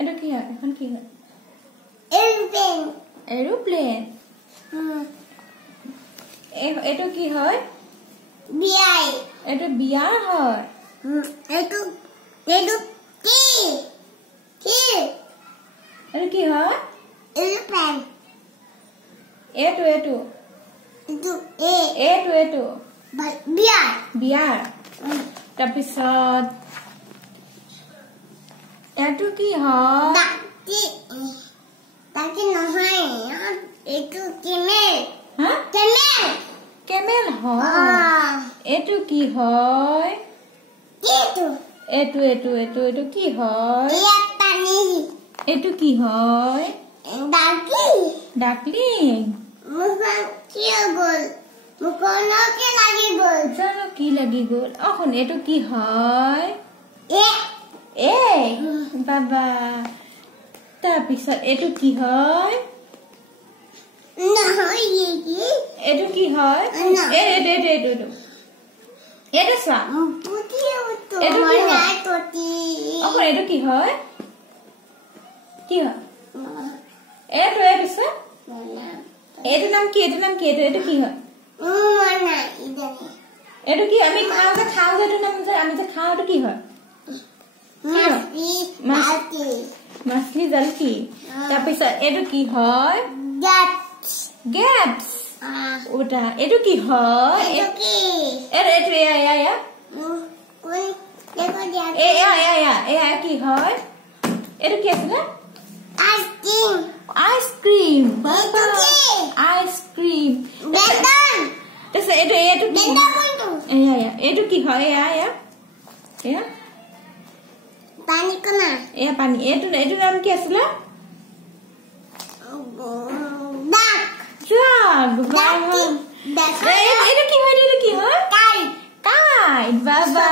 এটা কি হয় এখন কি হয় Airplane. এৰোপ্লেন এটো কি হয় BI. এটো বিয়াৰ হয় Itu T. এটো কি হয় Airplane. এটো Itu A. এটো BI. বিয়াৰ তাৰপিছত এটো কি হয় Tapi নহয় itu camel. হা Camel. কেমেল হয় এটো কি হয় Itu. এটো কি হয় Iya pani. এটো কি হয় Dagi. Duckling Mukan kia gol. Mukono ke lagi gol. জানো কি লাগি গ'ল অখন এটো কি হয় এ বাবা তাৰপিছত এটো কি হয় নহয় ये এটো কি হয় এটো চোৱা পুতি তো এটো কি হয়? নাই তোতি অখন এটো কি হয় এটো চোৱা এটো নাম কি এটো কি হয় মনা ইদানি এটো কি আমি খাওঁ যে এটো নাম যে আমি যে খাওঁ এটো কি হয় মাছি মাছলি জালকি তাৰপিছত এটো কি হয় গেটস ওটা এটো কি হয় এটো এয়া কোন দেখো দিয়া এয়া কি হয় এটো কি আছে আইসক্রিম বাবা আইসক্রিম বেদন তাৰপিছত এটো কি এয়া এটো কি হয় এয়া পানি কোনা এয়া পানী এটো নাম কি আছিলে ডাক এটো কি হয় কাইট বাবা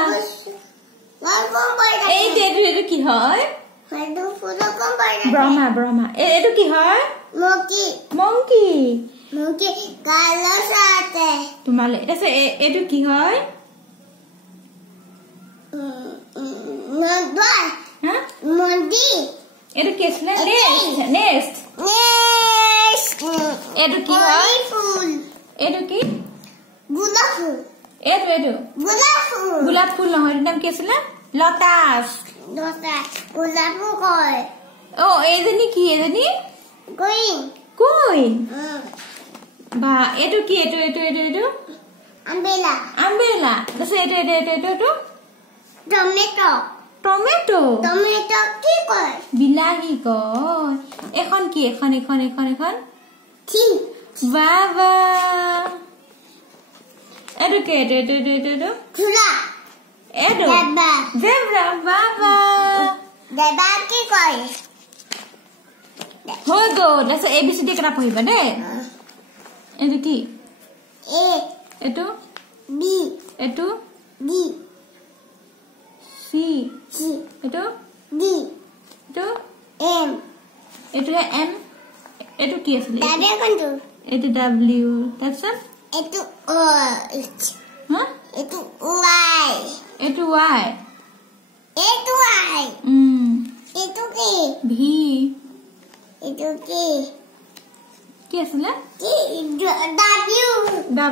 এটো কি হয় ব্ৰহ্মা এটো কি হয় মংকি তোমালে তাৰপিছত এটো কি হয় এটো কি আছিলে নেক্সট এটো কি হয় এটো কি এটো গোলাপ ফুল নহয় এটো নাম কি আছিলে লতাছ এইজনী কি কুইন বা এটো কি এটো আমব্ৰেলা তাৰপিছত এটো টমেটো কি কয় বিলাহী কয় এখন কি এখন বাবা এটো কি এটো জেব্ৰা বাবা কি কয় হৈ গ'ল তাৰপিছত ABCD কেইটা পঢ়িবা দেই এটো কি এটো বি এটো ডি সি এটো ডি এটো এম এটো এম এটো কি আছিলে দাদা কোনটো এটো W তাৰপিছত এটো হা এটো ওয়াই এটো Y এটো আই এটো কি ভি এটো কি কি আছিলে কি ডাব্লিউ W